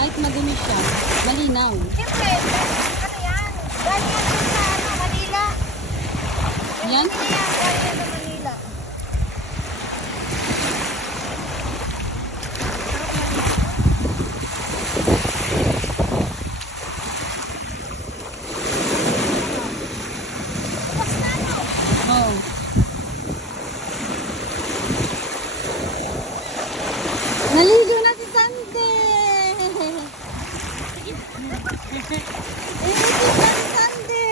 Kahit madumi siya, malinaw. Siyempre, ano yan? Galing yan dun sa Manila. Yan? Galing yan sa Manila. Tapos na, no? Oo. Naligo na si Sante! Naligo na si Sante!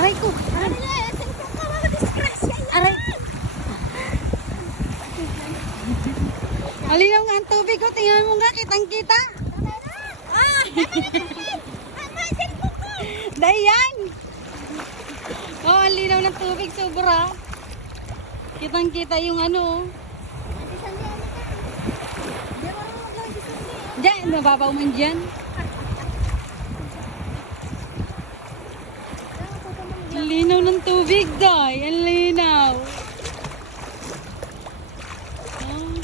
Aray ko! Aray! Malinaw nga ang tubig ko. Tingnan mo nga, kitang-kita. Dayan! Oh, ang linaw ng tubig. Sobra. Kitang-kita yung ano. Diyan, nababaw man dyan. Ang linaw ng tubig, Day. Ang linaw. Oh.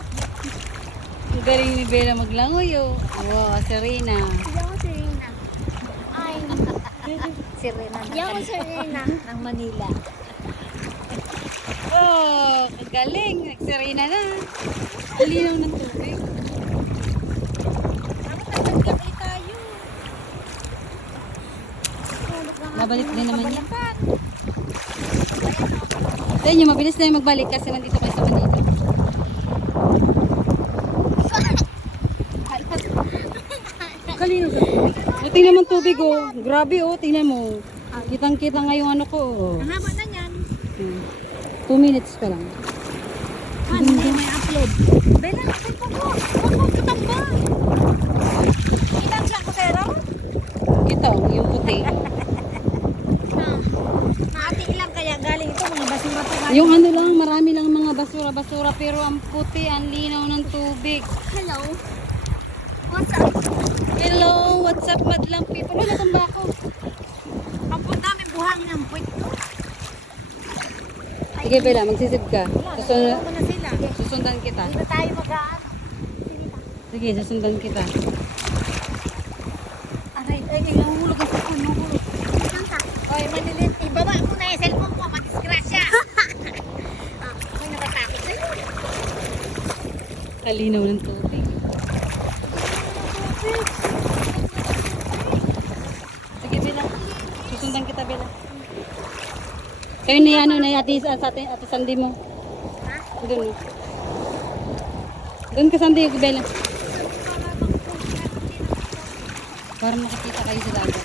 Ang galing ni Bella maglangoy, oh. Wow, Serena. Hindi ako Serena. Ay. Serena Hindi ako Serena. ng Manila. Oh, kagaling. Nag-Serena na. Ang linaw ng tubig. Nagkabay tayo. Babalik din naman yan. Sa inyo, mabilis na yung magbalik kasi nandito kayo sa Manila. Kalino sa tubig. O, tingnan mo ang tubig, oh. Grabe, oh. Tingnan mo. Kitang-kita nga yung ano ko, oh. Ang haba na yan. 2 minutes ka lang. Ano na may upload? Bella, nakay po ko. Huwag katamba. Ilang siya ko sa'yo? Ito, yung puti. Maati lang kaya galing ito. Mga basura to. Yung ano lang, marami lang mga basura-basura. Pero ang puti, ang linaw ng tubig. Hello. What's up? Hello, what's up, madlang people? Wala tamba ako. Ang punta may buhangin ng puwit. Sige, Bella, magsisid ka. Ano na sila? Susundan kita. Hindi na tayo mag-aan. Sige, susundan kita. Aray, ay, nahulog ang cellphone. Nahulog. Saan ka? Oy, malilit. Ibaba mo na yung cellphone ko. Madisgrasya. May nakatakot sa'yo. Kalinaw ng tubig. Sige, Bella. Susundan kita, Bella. Kayo na yan, na ate Sandy mo. Doon. Doon ka, Sandy, yung Bella. Para makikita kayo sa dagat.